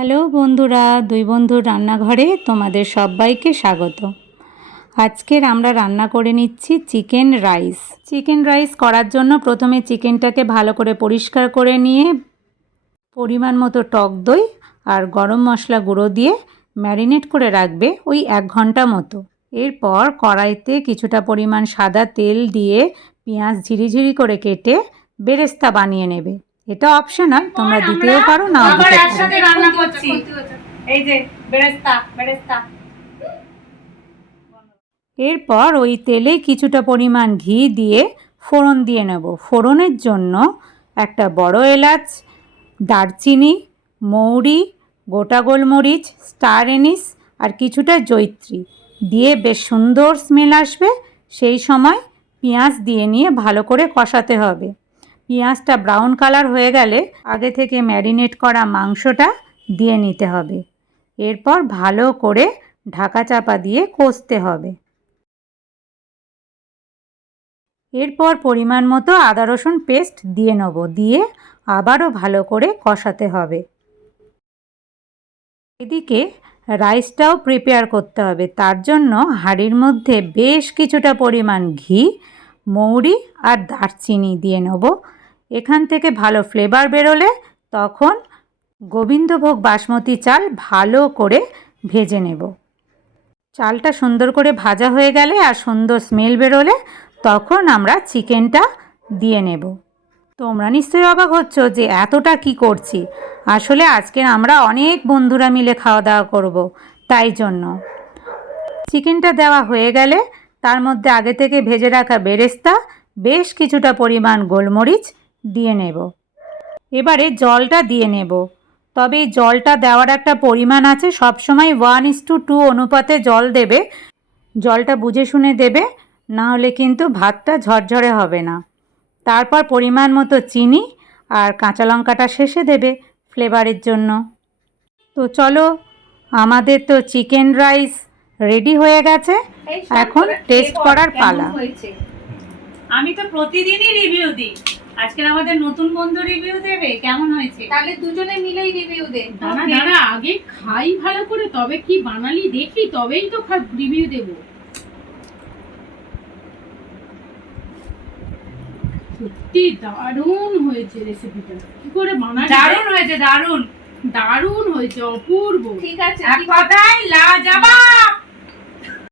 Hello বন্ধুরা, দুই বন্ধুর রান্নাঘরে তোমাদের সবাইকে স্বাগত। আজকের আমরা রান্না করে নিচ্ছি চিকেন রাইস। চিকেন রাইস করার জন্য প্রথমে চিকেনটাকে ভালো করে পরিষ্কার করে নিয়ে পরিমাণ মতো টক দই আর গরম মশলা গুঁড়ো দিয়ে ম্যারিনেট করে রাখবে ওই 1 ঘন্টা মতো। এরপর কড়াইতে কিছুটা পরিমাণ সাদা তেল দিয়ে পেঁয়াজ ঝিরিঝিরি করে কেটে বেরেস্তা বানিয়ে নেবে। এটা অপশনাল, তোমরা দিতেও পারো নাও দিতে পারো। একসাথে রান্না করছি। এই যে বেরেস্তা। এরপর ওই তেলে কিছুটা পরিমাণ ঘি দিয়ে ফোড়ন দিয়ে নেব। ফোড়নের জন্য একটা বড় এলাচ, দারচিনি, মৌরি, গোটা গোলমরিচ, স্টার এনিস আর কিছুটা জয়িত্রী দিয়ে বেশ সুন্দর স্মেল আসবে। সেই সময় পেঁয়াজ দিয়ে নিয়ে ভালো করে কষাতে হবে। পেঁয়াজটা ব্রাউন কালার হয়ে গেলে আগে থেকে ম্যারিনেট করা মাংসটা দিয়ে নিতে হবে। এরপর ভালো করে ঢাকা চাপা দিয়ে কষতে হবে। এরপর পরিমাণ মতো আদা রসুন পেস্ট দিয়ে নেব, দিয়ে আবারও ভালো করে কষাতে হবে। এদিকে রাইসটাও প্রিপেয়ার করতে হবে। তার জন্য হাঁড়ির মধ্যে বেশ কিছুটা পরিমাণ ঘি, মৌরি আর দারচিনি দিয়ে নেব। এখান থেকে ভালো ফ্লেভার বেরোলে তখন গোবিন্দভোগ বাসমতি চাল ভালো করে ভেজে নেব। চালটা সুন্দর করে ভাজা হয়ে গেলে আর সুন্দর স্মেল বেরোলে তখন আমরা চিকেনটা দিয়ে নেব। তোমরা নিশ্চয়ই অবাক হচ্ছ যে এতটা কি করছি। আসলে আজকে আমরা অনেক বন্ধুরা মিলে খাওয়া দাওয়া করব, তাই জন্য। চিকেনটা দেওয়া হয়ে গেলে তার মধ্যে আগে থেকে ভেজে রাখা বেরেস্তা, বেশ কিছুটা পরিমাণ গোলমরিচ দিয়ে নেব। এবারে জলটা দিয়ে নেব। তবে এই জলটা দেওয়ার একটা পরিমাণ আছে, সবসময় 1:2 অনুপাতে জল দেবে। জলটা বুঝে শুনে দেবে, না হলে কিন্তু ভাতটা ঝরঝরে হবে না। তারপর পরিমাণ মতো চিনি আর কাঁচা লঙ্কাটা শেষে দেবে ফ্লেভারের জন্য। তো চলো, আমাদের তো চিকেন রাইস রেডি হয়ে গেছে, এখন টেস্ট করার পালা। আমি তো প্রতিদিনই রিভিউ দিই, আজকে আমাদের নতুন বন্ধু রিভিউ দেবে কেমন হয়েছে। তাহলে দুজনে মিলেই রিভিউ দে। দাঁড়া আগে খাই ভালো করে, তবে কি বানালি দেখি, তবেই তো রিভিউ দেব। সত্যি দারুণ হয়েছে রেসিপিটা। কি করে বানালি? দারুণ হয়েছে, দারুণ হয়েছে, অপূর্ব। ঠিক আছে, এক কথায় লাজবাব।